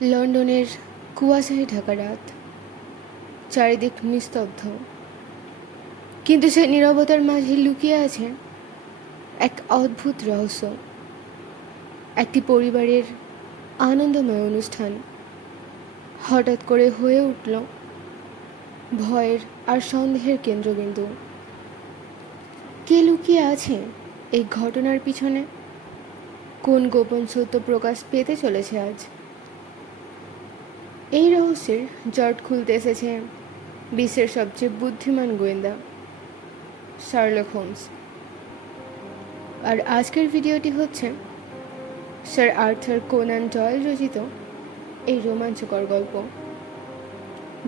লন্ডনের কুয়াশায় ঢাকা রাত, চারিদিক নিস্তব্ধ, কিন্তু সেই নীরবতার মাঝে লুকিয়ে আছে এক অদ্ভুত রহস্য। একটি পরিবারের আনন্দময় অনুষ্ঠান হঠাৎ করে হয়ে উঠল ভয়ের আর সন্দেহের কেন্দ্রবিন্দু। কে লুকিয়ে আছে এই ঘটনার পিছনে? কোন গোপন সত্য প্রকাশ পেতে চলেছে আজ? এই রহস্যের জট খুলতে এসেছে বিশ্বের সবচেয়ে বুদ্ধিমান গোয়েন্দা শার্লক হোমস। আর আজকের ভিডিওটি হচ্ছে স্যার আর্থার কোনান ডয়েল রচিত এই রোমাঞ্চকর গল্প।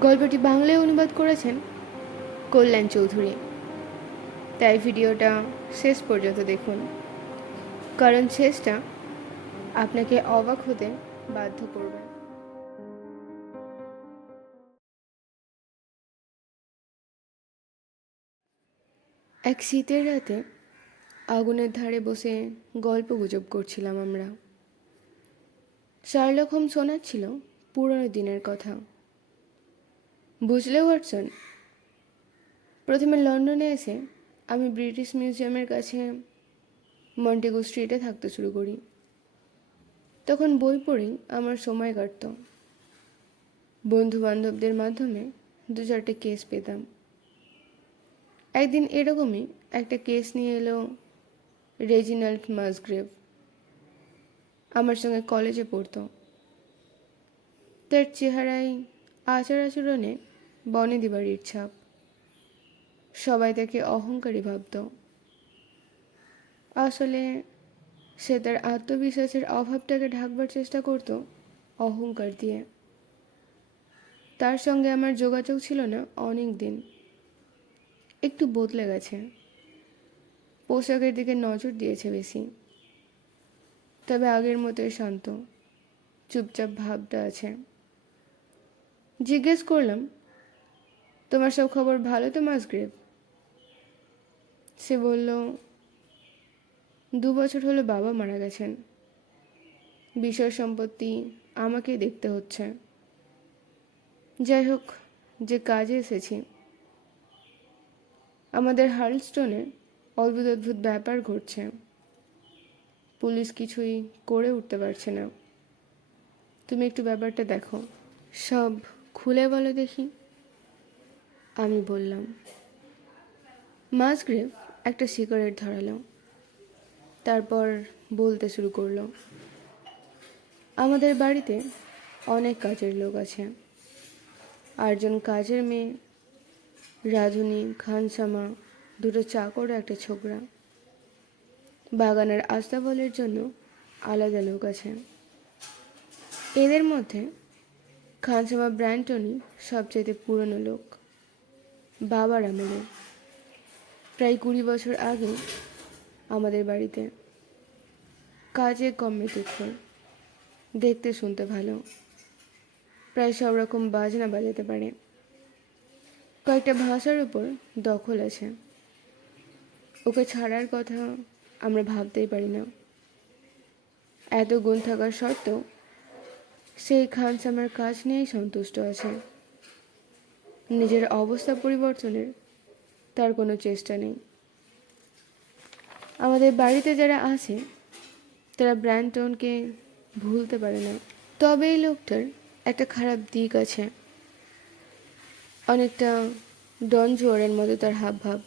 গল্পটি বাংলায় অনুবাদ করেছেন কল্যাণ চৌধুরী। তাই ভিডিওটা শেষ পর্যন্ত দেখুন, কারণ শেষটা আপনাকে অবাক হতে বাধ্য করবে। এক শীতের রাতে আগুনের ধারে বসে গল্প গুজব করছিলাম আমরা। শার্লক হোমস শোনাচ্ছিল পুরনো দিনের কথা। বুঝলে ওয়াটসন, প্রথমে লন্ডনে এসে আমি ব্রিটিশ মিউজিয়ামের কাছে মন্টেগু স্ট্রিটে থাকতে শুরু করি। তখন বই পড়েই আমার সময় কাটত। বন্ধু বান্ধবদের মাধ্যমে 2-4টে কেস পেতাম। একদিন এরকমই একটা কেস নিয়ে এলো রেজিনাল্ড মাসগ্রেভ। আমার সঙ্গে কলেজে পড়তো। তার চেহারায় আচার আচরণে বনেদি বাড়ির ছাপ। সবাই তাকে অহংকারী ভাবত। আসলে সে তার আত্মবিশ্বাসের অভাবটাকে ঢাকবার চেষ্টা করত অহংকার দিয়ে। তার সঙ্গে আমার যোগাযোগ ছিল না অনেক দিন। একটু বদলে গেছে, পোশাকের দিকে নজর দিয়েছে বেশি। তবে আগের মতোই শান্ত, চুপচাপ ভাবটা আছে। জিজ্ঞেস করলাম, তোমার সব খবর ভালো তো মাসগ্রেভ? সে বলল, 2 বছর হলো বাবা মারা গেছেন। বিষয় সম্পত্তি আমাকেই দেখতে হচ্ছে। যাই হোক, যে কাজে এসেছি। আমাদের হার্লস্টোনে অদ্ভুত অদ্ভুত ব্যাপার ঘটছে। পুলিশ কিছুই করে উঠতে পারছে না। তুমি একটু ব্যাপারটা দেখো, সব খুলে বলো দেখি। আমি বললাম। মাসগ্রেভ একটা সিগারেট ধরালো, তারপর বলতে শুরু করলো, আমাদের বাড়িতে অনেক কাজের লোক আছে। 8জন কাজের মেয়ে, রাঁধুনি, খানসামা, 2টো চাকর, একটা ছোকরা। বাগানের আস্তাবলের জন্য আলাদা লোক আছে। এদের মধ্যে খানসামা ব্র্যান্টনই সবচেয়ে পুরনো লোক। বাবার আমলে, প্রায় 20 বছর আগে আমাদের বাড়িতে। কাজে কম মেতুক্ষর, দেখতে শুনতে ভালো, প্রায় সব রকম বাজনা বাজাতে পারে। কয়েকটা ভাষার উপর দখল আছে। ওকে ছাড়ার কথা আমরা ভাবতেই পারি না। এত গুণ থাকার সত্ত্বেও সেই খানসামার কাজ নিয়েই সন্তুষ্ট আছে। নিজের অবস্থা পরিবর্তনের তার কোনো চেষ্টা নেই। আমাদের বাড়িতে যারা আছে তারা ব্র্যান্টনকে ভুলতে পারে না। তবে এই লোকটার একটা খারাপ দিক আছে। অনেকটা ডন জুয়ারের মতো তার হাবভাব।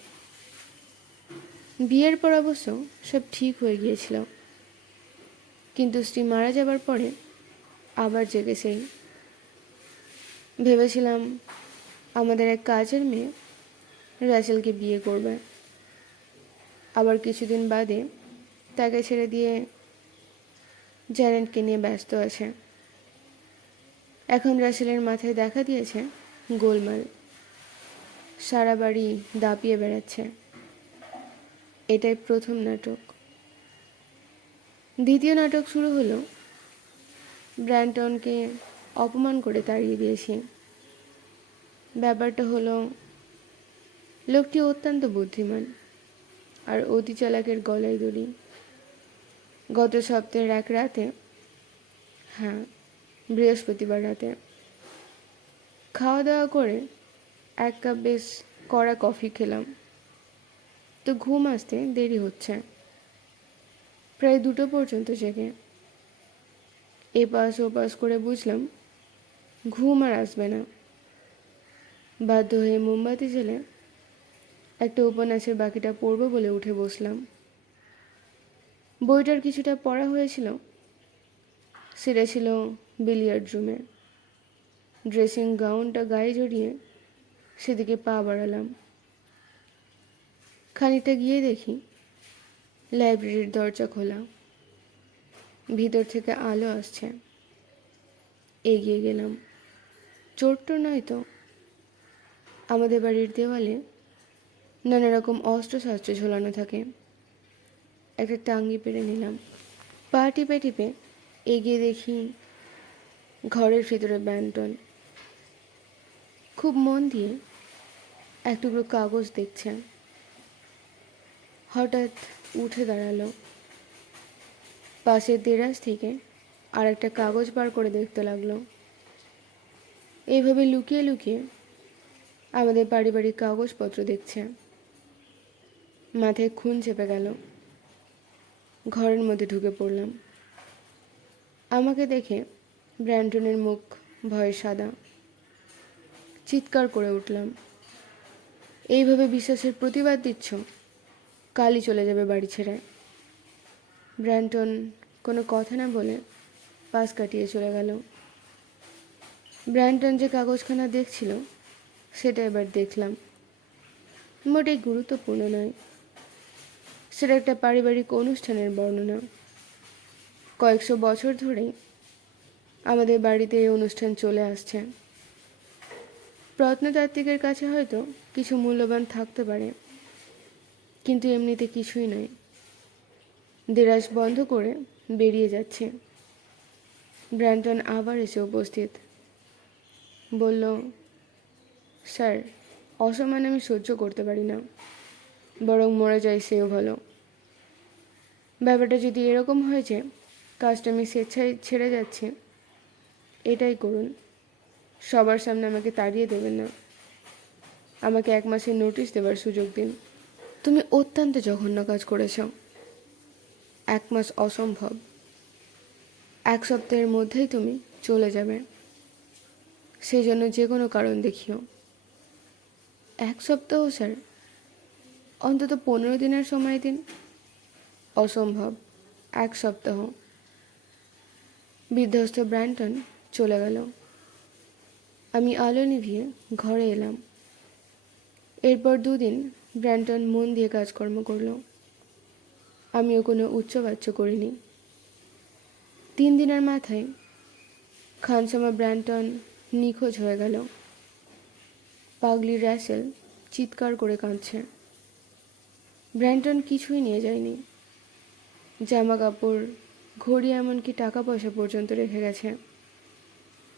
বিয়ের পর অবশ্য সব ঠিক হয়ে গিয়েছিল, কিন্তু স্ত্রী মারা যাবার পরে আবার জেগেছেই। ভেবেছিলাম আমাদের এক কাজের মেয়ে রাসেলকে বিয়ে করবে, আবার কিছুদিন বাদে তাকে ছেড়ে দিয়ে জ্যানেটকে নিয়ে ব্যস্ত আছে। এখন রাসেলের মাথায় দেখা দিয়েছে গোলমাল। সারা বাড়ি দাপিয়ে বেড়াচ্ছে। এটাই প্রথম নাটক। দ্বিতীয় নাটক শুরু হলো ব্র্যান্টনকে অপমান করে তাড়িয়ে দিয়েছি। ব্যাপারটা হলো, লোকটি অত্যন্ত বুদ্ধিমান আর অতি চালাকের গলায় দড়ি। গত সপ্তাহের এক রাতে, হ্যাঁ বৃহস্পতিবার রাতে। খাওয়া দাওয়া করে 1 কাপ বেশ কড়া কফি খেলাম, তো ঘুম আসতে দেরি হচ্ছে। প্রায় 2টো পর্যন্ত জেগে এপাশ ওপাশ করে বুঝলাম ঘুম আর আসবে না। বাধ্য হয়ে মোমবাতি জ্বেলে একটা উপন্যাসের বাকিটা পড়ব বলে উঠে বসলাম। বইটার কিছুটা পড়া হয়েছিল, সেটা ছিল বিলিয়ার্ড রুমে। ড্রেসিং গাউনটা গায়ে জড়িয়ে সেদিকে পা বাড়ালাম। খানিকটা গিয়ে দেখি লাইব্রেরির দরজা খোলা, ভিতর থেকে আলো আসছে। এগিয়ে গেলাম। চোর টোর নয় তো? আমাদের বাড়ির দেওয়ালে নানা রকম অস্ত্রশস্ত্র ঝোলানো থাকে। একটা টাঙ্গি পেরে নিলাম। পা টিপে টিপে এগিয়ে দেখি ঘরের ভিতরে ব্যান্টন খুব মন দিয়ে এক টুকরো কাগজ দেখছে। হঠাৎ উঠে দাঁড়ালো, পাশের দেরাজ থেকে আর একটা কাগজ বার করে দেখতে লাগলো। এইভাবে লুকিয়ে লুকিয়ে আমাদের পারিবারিক কাগজপত্র দেখছে। মাথায় খুন চেপে গেল। ঘরের মধ্যে ঢুকে পড়লাম। আমাকে দেখে ব্র্যান্টনের মুখ ভয়ে সাদা। চিৎকার করে উঠলাম, এইভাবে বিশ্বাসের প্রতিবাদ দিচ্ছ? কালই চলে যাবে বাড়ি ছেড়ে। ব্র্যান্টন কোনো কথা না বলে পাশ কাটিয়ে চলে গেল। ব্র্যান্টন যে কাগজখানা দেখছিল সেটা এবার দেখলাম। মোটেই গুরুত্বপূর্ণ নয়, সেটা একটা পারিবারিক অনুষ্ঠানের বর্ণনা। কয়েকশো বছর ধরেই আমাদের বাড়িতে এই অনুষ্ঠান চলে আসছে। প্রত্নতাত্ত্বিকের কাছে হয়তো কিছু মূল্যবান থাকতে পারে, কিন্তু এমনিতে কিছুই নয়। দেরাজ বন্ধ করে বেরিয়ে যাচ্ছে। ব্র্যান্টন আবার এসে উপস্থিত। বলল, স্যার, অসম্মান আমি সহ্য করতে পারি না, বরং মরে যাই সেও ভালো। ব্যাপারটা যদি এরকম হয়েছে কাজটা আমি স্বেচ্ছায় ছেড়ে যাচ্ছি, এটাই করুন। সবার সামনে আমাকে তাড়িয়ে দেবেন না। আমাকে 1 মাসের নোটিশ দেবার সুযোগ দিন। তুমি অত্যন্ত জঘন্য কাজ করেছ। 1 মাস অসম্ভব। 1 সপ্তাহের মধ্যেই তুমি চলে যাবে। সেই জন্য যে কোনো কারণ দেখিও। 1 সপ্তাহ স্যার, অন্তত 15 দিনের সময় দিন। অসম্ভব, 1 সপ্তাহ। বিধ্বস্ত ব্র্যান্টন চলে গেল। আমি আলো নিভিয়ে ঘরে এলাম। এরপর 2 দিন ব্র্যান্টন মন দিয়ে কাজকর্ম করল। আমিও কোনো উচ্চবাচ্য করিনি। 3 দিনের মাথায় খানসামা ব্র্যান্টন নিখোঁজ হয়ে গেল। পাগলি র্যাসেল চিৎকার করে কাঁদছে। ব্র্যান্টন কিছুই নিয়ে যায়নি। জামা কাপড়, ঘড়ি, এমনকি টাকা পয়সা পর্যন্ত রেখে গেছে।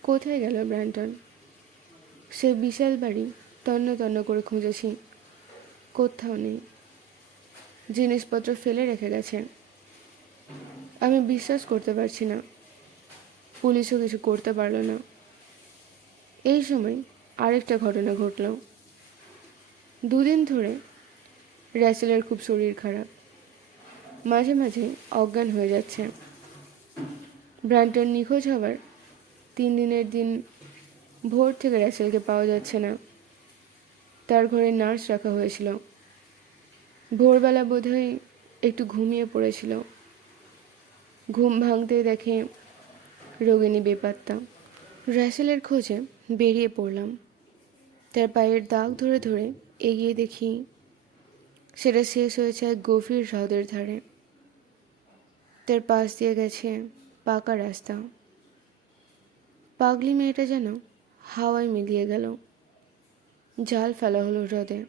কোথায় গেল ব্র্যান্টন? সে বিশাল বাড়ি তন্ন তন্ন করে খুঁজেছি, কোথাও নেই। জিনিসপত্র ফেলে রেখে গেছে। আমি বিশ্বাস করতে পারছি না। পুলিশও কিছু করতে পারল না। এই সময় আরেকটা ঘটনা ঘটল। 2 দিন ধরে র্যাসেলের খুব শরীর খারাপ, মাঝে মাঝে অজ্ঞান হয়ে যাচ্ছে। ব্র্যান্টন নিখোঁজ হওয়ার 3 দিনের দিন ভোর থেকে র্যাসেলকে পাওয়া যাচ্ছে না। তার ঘরে নার্স রাখা হয়েছিল। ভোরবেলা বোধহয় একটু ঘুমিয়ে পড়েছিল। ঘুম ভাঙতেই দেখে রোগিণী বেপাত্তা। র্যাসেলের খোঁজে বেরিয়ে পড়লাম। তার পায়ের দাগ ধরে ধরে এগিয়ে দেখি সেটা শেষ হয়েছে এক গভীর হ্রদের ধারে। তার পাশ দিয়ে গেছে পাকা রাস্তা। পাগলি মেয়েটা যেন হাওয়ায় মিলিয়ে গেল। জাল ফেলা হলো হ্রদে।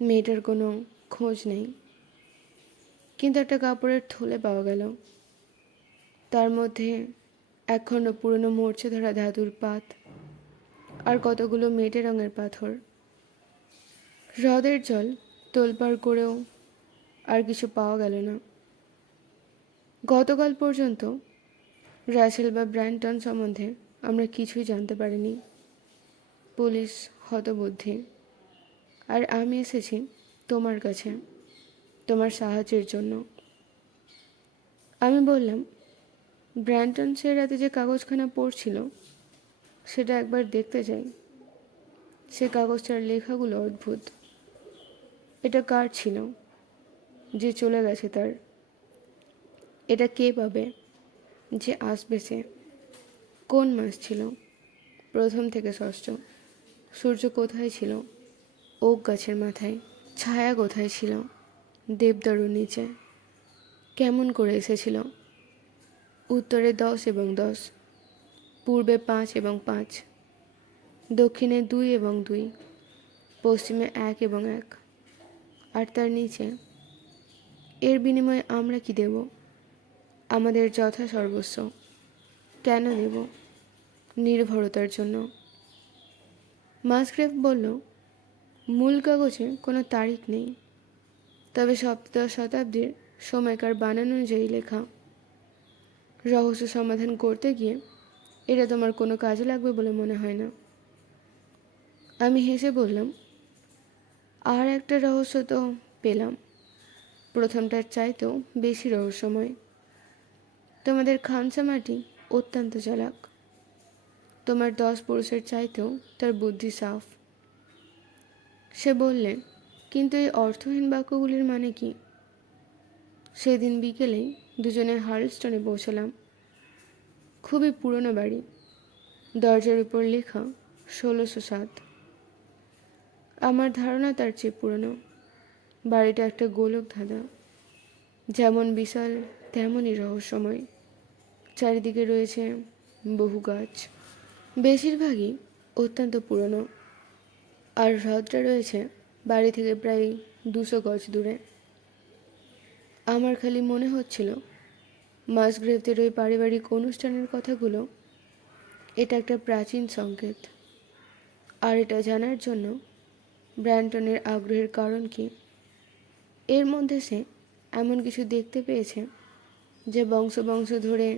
মেয়েটার কোনো খোঁজ নেই, কিন্তু একটা কাপড়ের থলে পাওয়া গেল। তার মধ্যে 1 খণ্ড পুরনো মরচে ধরা ধাতুর পাত আর কতগুলো মেটে রঙের পাথর। হ্রদের জল তোলপাড় করেও আর কিছু পাওয়া গেল না। গতকাল পর্যন্ত রাসেল বা ব্র্যান্টন সম্বন্ধে আমরা কিছুই জানতে পারিনি। পুলিশ হতবুদ্ধি। আর আমি এসেছি তোমার কাছে, তোমার সাহায্যের জন্য। আমি বললাম, ব্র্যান্টন সে রাতে যে কাগজখানা পড়ছিল সেটা একবার দেখতে চাই। সে কাগজটার লেখাগুলো অদ্ভুত। এটা কার ছিল? যে চলে গেছে তার। এটা কে পাবে? যে আসবে সে। কোন মাস ছিল? প্রথম থেকে ষষ্ঠ। সূর্য কোথায় ছিল? ওক গাছের মাথায়। ছায়া কোথায় ছিল? দেবদারুর নিচে। কেমন করে এসেছিল? উত্তরে 10 এবং 10, পূর্বে 5 এবং 5, দক্ষিণে 2 এবং 2, পশ্চিমে 1 এবং 1। আর তার নিচে? এর বিনিময়ে আমরা কি দেব? আমাদের যথা সর্বস্ব। কেন দেব? নির্ভরতার জন্য। মাসগ্রেভ বলল, মূল কাগজে কোনো তারিখ নেই, তবে সপ্তদশ শতাব্দীর সময়কার বানান অনুযায়ী লেখা। রহস্য সমাধান করতে গিয়ে এটা তোমার কোনো কাজে লাগবে বলে মনে হয় না। আমি হেসে বললাম, আর একটা রহস্য তো পেলাম, প্রথমটার চাইতেও বেশি রহস্যময়। তোমাদের খামসামাটি অত্যন্ত চালাক। তোমার 10 পুরুষের চাইতেও তার বুদ্ধি সাফ। সে বললে, কিন্তু এই অর্থহীন বাক্যগুলির মানে কি? সেদিন বিকেলেই দুজনে হার্লস্টনে পৌঁছলাম। খুবই পুরনো বাড়ি। দরজার উপর লেখা 1607। আমার ধারণা তার চেয়ে পুরনো। বাড়িটা একটা গোলক ধাঁধা, যেমন বিশাল তেমনই রহস্যময়। চারিদিকে রয়েছে বহু গাছ, বেশিরভাগই অত্যন্ত পুরনো। আর হ্রদটা রয়েছে বাড়ি থেকে প্রায় 200 গজ দূরে। আমার খালি মনে হচ্ছিল মাসগ্রেভদের ওই পারিবারিক অনুষ্ঠানের কথাগুলো এটা একটা প্রাচীন সংকেত। আর এটা জানার জন্য ব্র্যান্টনের আগ্রহের কারণ কি। এর মধ্যে সে এমন কিছু দেখতে পেয়েছে যে বংশ বংশ ধরে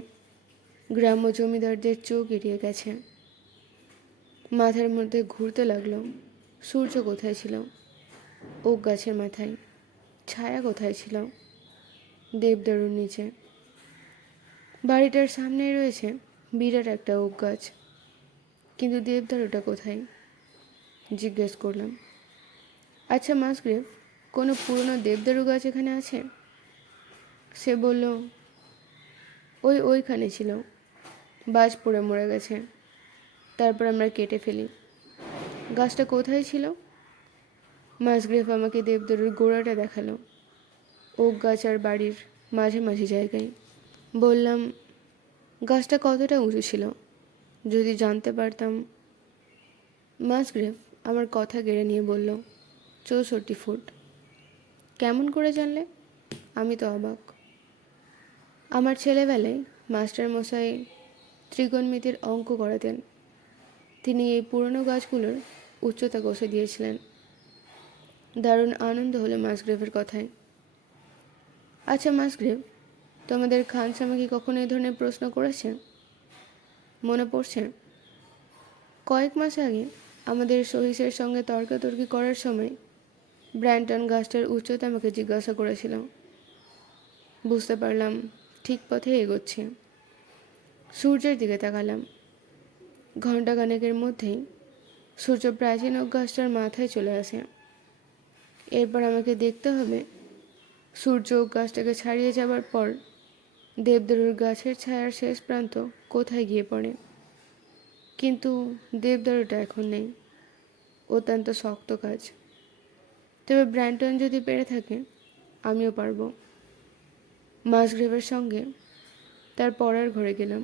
গ্রাম্য জমিদারদের চোখ এড়িয়ে গেছে। মাথার মধ্যে ঘুরতে লাগলো, সূর্য কোথায় ছিল? ওক গাছের মাথায়। ছায়া কোথায় ছিল? দেবদারুর নিচে। বাড়িটার সামনেই রয়েছে বিরাট একটা ওক গাছ, কিন্তু দেবদারুটা কোথায়? জিজ্ঞেস করলাম। আচ্ছা মাসগ্রেভ, কোনো পুরনো দেবদারু গাছ এখানে আছে? সে বলল, ওইখানে ছিল, বাজ পড়ে মরে গেছে, তারপর আমরা কেটে ফেলি। গাছটা কোথায় ছিল? মাসগ্রেভ আমাকে দেবদারুর গোড়াটা দেখালো, ওক গাছ আর বাড়ির মাঝামাঝি জায়গায়। বললাম, গাছটা কতটা উঁচু ছিল? যদি জানতে পারতাম। মাসগ্রেভ আমার কথা কেড়ে নিয়ে বলল, 64 ফুট। কেমন করে জানলে? আমি তো অবাক। আমার ছেলেবেলায় মাস্টারমশাই ত্রিকোণমিতির অঙ্ক করাতেন। তিনি এই পুরনো গাছগুলোর উচ্চতা কষে দিয়েছিলেন। দারুণ আনন্দ হলো মাসগ্রেভের কথায়। আচ্ছা মাসগ্রেভ, তোমাদের খানসামা কি কখনো এই ধরনের প্রশ্ন করেছে? মনে পড়ছে কয়েক মাস আগে আমাদের সহিসের সঙ্গে তর্কাতর্কি করার সময় ব্র্যান্টন গাছটার উচ্চতা আমাকে জিজ্ঞাসা করেছিল। বুঝতে পারলাম ঠিক পথে এগোচ্ছি। সূর্যের দিকে তাকালাম। ঘণ্টাখানেকের মধ্যেই সূর্য প্রাচীন ওক গাছটার মাথায় চলে আসে। এরপর আমাকে দেখতে হবে সূর্য ওক গাছটাকে ছাড়িয়ে যাবার পর দেবদারুর গাছের ছায়ার শেষ প্রান্ত কোথায় গিয়ে পড়ে। কিন্তু দেবদারুটা এখন নেই। অত্যন্ত শক্ত কাজ। তবে ব্র্যান্টন যদি পেরে থাকে, আমিও পারবো। মাসগ্রেভের সঙ্গে তার পড়ার ঘরে গেলাম।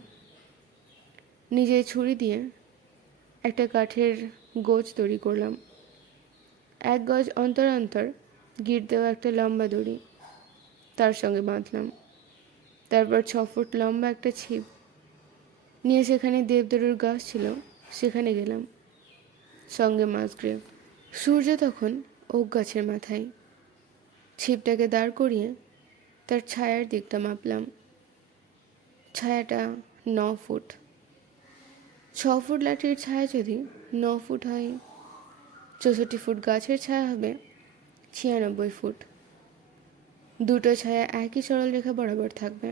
নিজেই ছুরি দিয়ে একটা কাঠের গোছ তৈরি করলাম। 1 গজ অন্তর অন্তর গিঁট দেওয়া একটা লম্বা দড়ি তার সঙ্গে বাঁধলাম। তারপর 6 ফুট লম্বা একটা ছিপ নিয়ে যেখানে দেবদারুর গাছ ছিল সেখানে গেলাম, সঙ্গে মাসগ্রেভ। সূর্য তখন ওক গাছের মাথায়। ছিপটাকে দাঁড় করিয়ে তার ছায়ার দিকটা মাপলাম। ছায়াটা 9 ফুট। 6 ফুট লাঠির ছায়া যদি 9 ফুট হয়, 64 ফুট গাছের ছায়া হবে 96 ফুট। দুটো ছায়া একই সরল রেখা বরাবর থাকবে।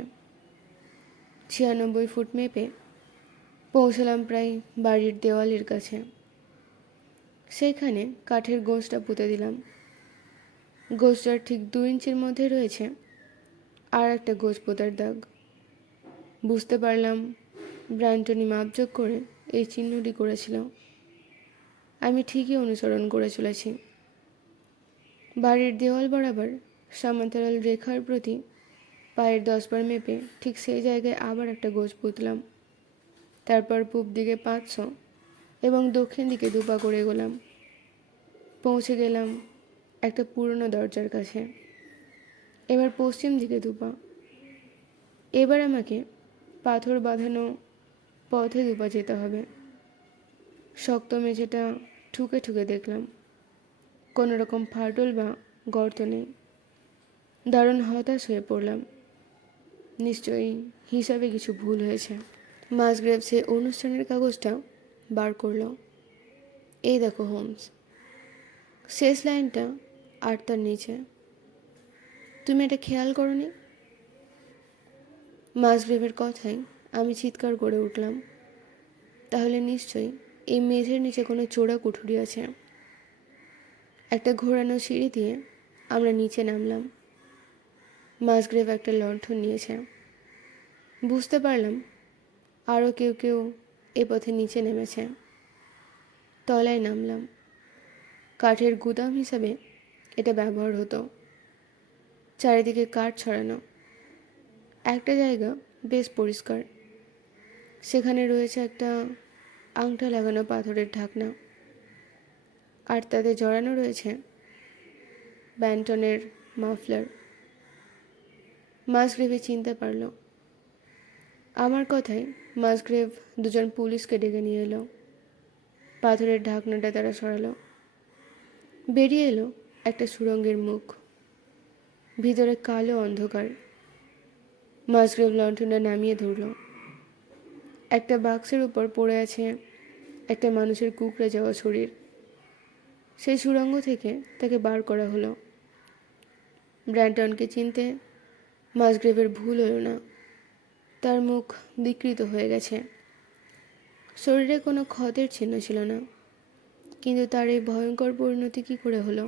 96 ফুট মেপে পৌঁছলাম প্রায় বাড়ির দেওয়ালের কাছে। সেইখানে কাঠের গোঁজটা পুঁতে দিলাম। গোঁজটার ঠিক 2 ইঞ্চির মধ্যে রয়েছে আর একটা গোঁজ পোতার দাগ। বুঝতে পারলাম ব্র্যান্টনি মাপজোক করে এই চিহ্নটি করেছিল। আমি ঠিকই অনুসরণ করে চলেছি। বাড়ির দেওয়াল বরাবর সমান্তরাল রেখার প্রতি পায়ের 10 বার মেপে ঠিক সেই জায়গায় আবার একটা গোঁজ পুঁতলাম। তারপর পূব দিকে 500 এবং দক্ষিণ দিকে 2 পা করে এগোলাম। পৌঁছে গেলাম একটা পুরনো দরজার কাছে। এবার পশ্চিম দিকে 2 পা। এবার আমাকে পাথর বাঁধানো পথে 2 পা যেতে হবে। শক্ত মেঝেটা ঠুকে ঠুকে দেখলাম, কোনো রকম ফাটল বা গর্ত নেই। দারুণ হতাশ হয়ে পড়লাম। নিশ্চয়ই হিসাবে কিছু ভুল হয়েছে। মাসগ্রেভ সে অনুষ্ঠানের কাগজটা বার করলো। এই দেখো হোমস, শেষ লাইনটা আর তার নিচে। তুমি এটা খেয়াল করোনি? মাসগ্রেভের কথায় আমি চিৎকার করে উঠলাম, তাহলে নিশ্চয়ই এই মেঝের নিচে কোনো চোরা কুঠুরি আছে। একটা ঘোরানো সিঁড়ি দিয়ে আমরা নিচে নামলাম। মাসগ্রেভ একটা লণ্ঠন নিয়েছে। বুঝতে পারলাম আরও কেউ কেউ এ পথে নিচে নেমেছে। তলায় নামলাম। কাঠের গুদাম হিসাবে এটা ব্যবহার হতো। চারিদিকে কাঠ ছড়ানো। একটা জায়গা বেশ পরিষ্কার। সেখানে রয়েছে একটা আংটা লাগানো পাথরের ঢাকনা, আর তাতে জড়ানো রয়েছে ব্যান্টনের মাফলার। মাসগ্রেভে চিনতে পারল। আমার কথায় মাসগ্রেভ 2জন পুলিশকে ডেকে নিয়ে এলো। পাথরের ঢাকনাটা তারা সরালো। বেরিয়ে এলো একটা সুড়ঙ্গের মুখ। ভিতরে কালো অন্ধকার। মাসগ্রেভ লণ্ঠনটা নামিয়ে ধরল। একটা বাক্সের উপর পড়ে আছে একটা মানুষের কুঁকড়ে যাওয়া শরীর। সেই সুড়ঙ্গ থেকে তাকে বার করা হলো। ব্র্যান্টনকে চিনতে মাসগ্রেভের ভুল হলো না। তার মুখ বিকৃত হয়ে গেছে। শরীরে কোনো ক্ষতের চিহ্ন ছিল না, কিন্তু তার এই ভয়ঙ্কর পরিণতি কী করে হলো,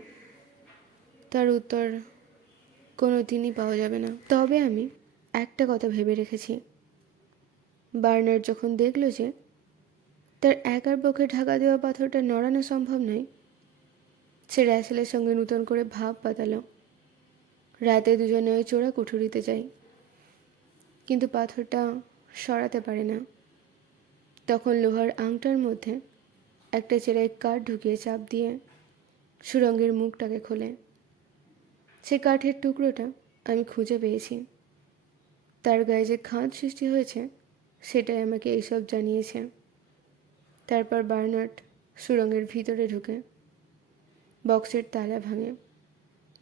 তার উত্তর কোনো দিনই পাওয়া যাবে না। তবে আমি একটা কথা ভেবে রেখেছি। বার্নার্ড যখন দেখল যে তার একার পক্ষে ঢাকা দেওয়া পাথরটা নড়ানো সম্ভব নয়, সে র্যাসেলের সঙ্গে নূতন করে ভাব পাতালো। রাতে দুজনে ওই চোরা কুঠুরিতে যাই, কিন্তু পাথরটা সরাতে পারে না। তখন লোহার আংটার মধ্যে একটা চেরাই কাঠ ঢুকিয়ে চাপ দিয়ে সুড়ঙ্গের মুখটাকে খোলে। সে কাঠের টুকরোটা আমি খুঁজে পেয়েছি। তার গায়ে যে খাঁজ সৃষ্টি হয়েছে সেটাই আমাকে এইসব জানিয়েছে। তারপর বার্নার্ড সুড়ঙ্গের ভিতরে ঢুকে বক্সের তালা ভাঙে।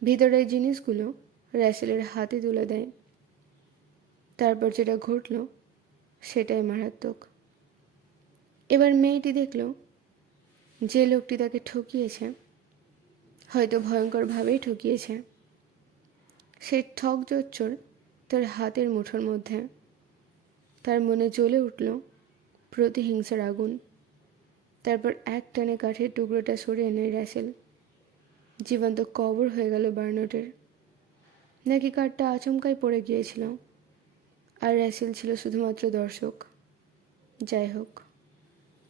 ভিতরের জিনিসগুলো র্যাসেলের হাতে তুলে দেয়। তারপর যেটা ঘটল সেটাই মারাত্মক। এবার মেয়েটি দেখল যে লোকটি তাকে ঠকিয়েছে, হয়তো ভয়ঙ্করভাবেই ঠকিয়েছে। সে ঠক জোচ্চোর তার হাতের মুঠোর মধ্যে। তার মনে জ্বলে উঠল প্রতিহিংসার আগুন। তারপর এক টানে কাঠের টুকরোটা সরিয়ে নেয় র্যাসেল। জীবন্ত কবর হয়ে গেল বার্নার্ডের। নাকি কাঠটা আচমকাই পড়ে গিয়েছিল আর র্যাসেল ছিল শুধুমাত্র দর্শক। যাই হোক,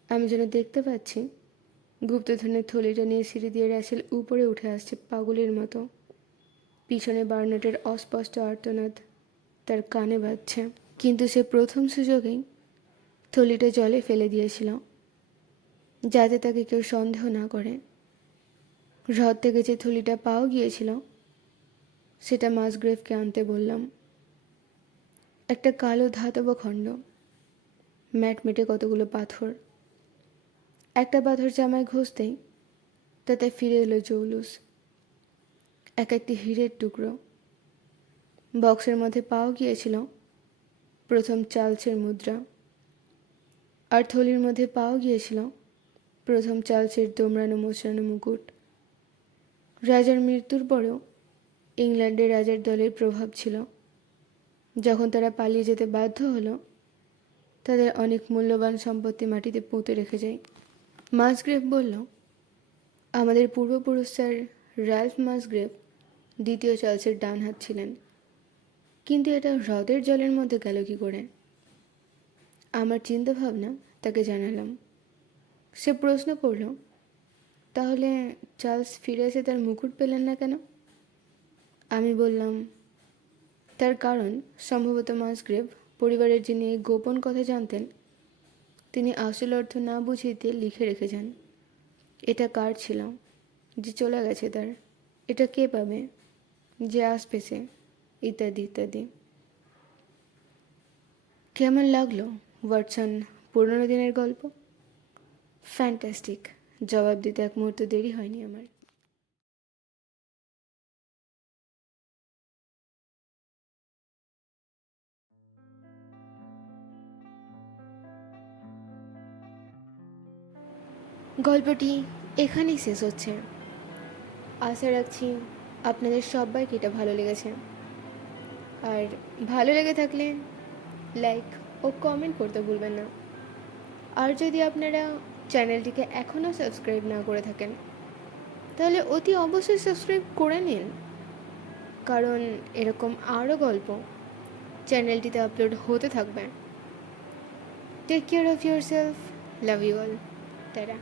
আমি যেন দেখতে পাচ্ছি গুপ্তধনের থলিটা নিয়ে সিঁড়ি দিয়ে র্যাসেল উপরে উঠে আসছে পাগলের মতো। পিছনে বার্নার্ডের অস্পষ্ট আর্তনাদ তার কানে বাজছে। কিন্তু সে প্রথম সুযোগেই থলিটা জলে ফেলে দিয়েছিল, যাতে তাকে কেউ সন্দেহ না করে। হ্রদ থেকে যে থলিটা পাওয়া গিয়েছিল সেটা মাসগ্রেভকে আনতে বললাম। একটা কালো ধাতব খণ্ড, ম্যাটমেটে কতগুলো পাথর। একটা পাথর জামায় ঘষতেই তাতে ফিরে এলো জৌলুস, একটি হীরের টুকরো। বক্সের মধ্যে পাওয়া গিয়েছিল প্রথম চার্লসের মুদ্রা। আর থলির মধ্যে পাওয়া গিয়েছিল প্রথম চার্লসের দোমড়ানো মোচড়ানো মুকুট। রাজার মৃত্যুর পরেও ইংল্যান্ডের রাজার দলের প্রভাব ছিল। যখন তারা পালিয়ে যেতে বাধ্য হলো, তাদের অনেক মূল্যবান সম্পত্তি মাটিতে পুঁতে রেখে যায়। মাসগ্রেভ বলল, আমাদের পূর্বপুরুষ স্যার র্যালফ মাসগ্রেভ দ্বিতীয় চার্লসের ডান হাত ছিলেন, কিন্তু এটা হ্রদের জলের মধ্যে গেল কী করে? আমার চিন্তাভাবনা তাকে জানালাম। সে প্রশ্ন করল, তাহলে চার্লস ফিরে এসে তার মুকুট পেলেন না কেন? আমি বললাম, তার কারণ সম্ভবত মাসগ্রেভ পরিবারের যিনি এই গোপন কথা জানতেন, তিনি আসল অর্থ না বুঝিয়ে দিয়ে লিখে রেখে যান। এটা কার ছিল যে চলে গেছে তার, এটা কে পাবে যে আসবে সে, ইত্যাদি ইত্যাদি। কেমন লাগলো ওয়াটসন পুরনো দিনের গল্প? ফ্যান্টাস্টিক। জবাব দিতে এক মুহূর্ত দেরি হয়নি আমার। গল্পটি এখানেই শেষ হচ্ছে। আশা রাখছি আপনাদের সবাইকে এটা ভালো লেগেছে, আর ভালো লেগে থাকলে লাইক ও কমেন্ট করতে ভুলবেন না। আর যদি আপনারা চ্যানেলটিকে এখনও সাবস্ক্রাইব না করে থাকেন, তাহলে অতি অবশ্যই সাবস্ক্রাইব করে নিন, কারণ এরকম আরও গল্প চ্যানেলটিতে আপলোড হতে থাকবে। Take care of yourself, love you all, tata.